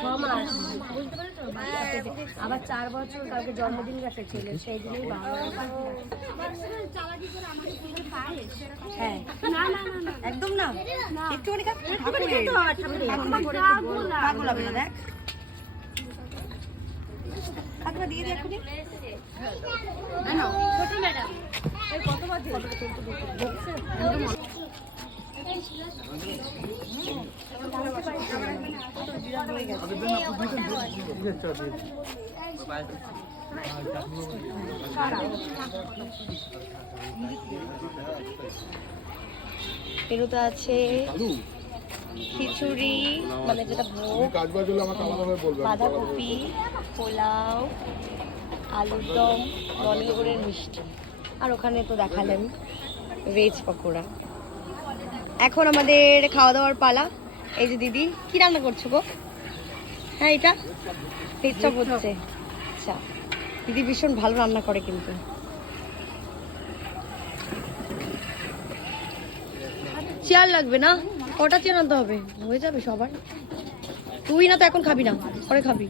6 মাস, বুঝতে পেরেছো? আবার 4 বছর কালকে জন্মদিন গেছে ছেলে, সেই দিনেই বাবা। হ্যাঁ, না না না একদম না, একটুখানি খা, একটুখানি খেতে হয়, পাগল হবে না। দেখ কাকড়া দিয়ে দে এক্ষুনি। ছোট ম্যাডাম কত বাজে? এরোতে আছে খিচুড়ি, মানে যেটা ভোগ, বাঁধাকপি, পোলাও, আলুর দম, নলেগুড়ের মিষ্টি, আর ওখানে তো দেখালেন ভেজ পকোড়া। এখন আমাদের খাওয়া দাওয়ার পালা। এই যে দিদি কি রান্না করছো গো? হ্যাঁ, এটা ভেজ চপ হচ্ছে। আচ্ছা, দিদি ভীষণ ভালো রান্না করে কিন্তু। চেয়ার লাগবে না? কটা চেয়ার আনতে হবে? হয়ে যাবে সবার। তুই না তো এখন খাবি না, পরে খাবি।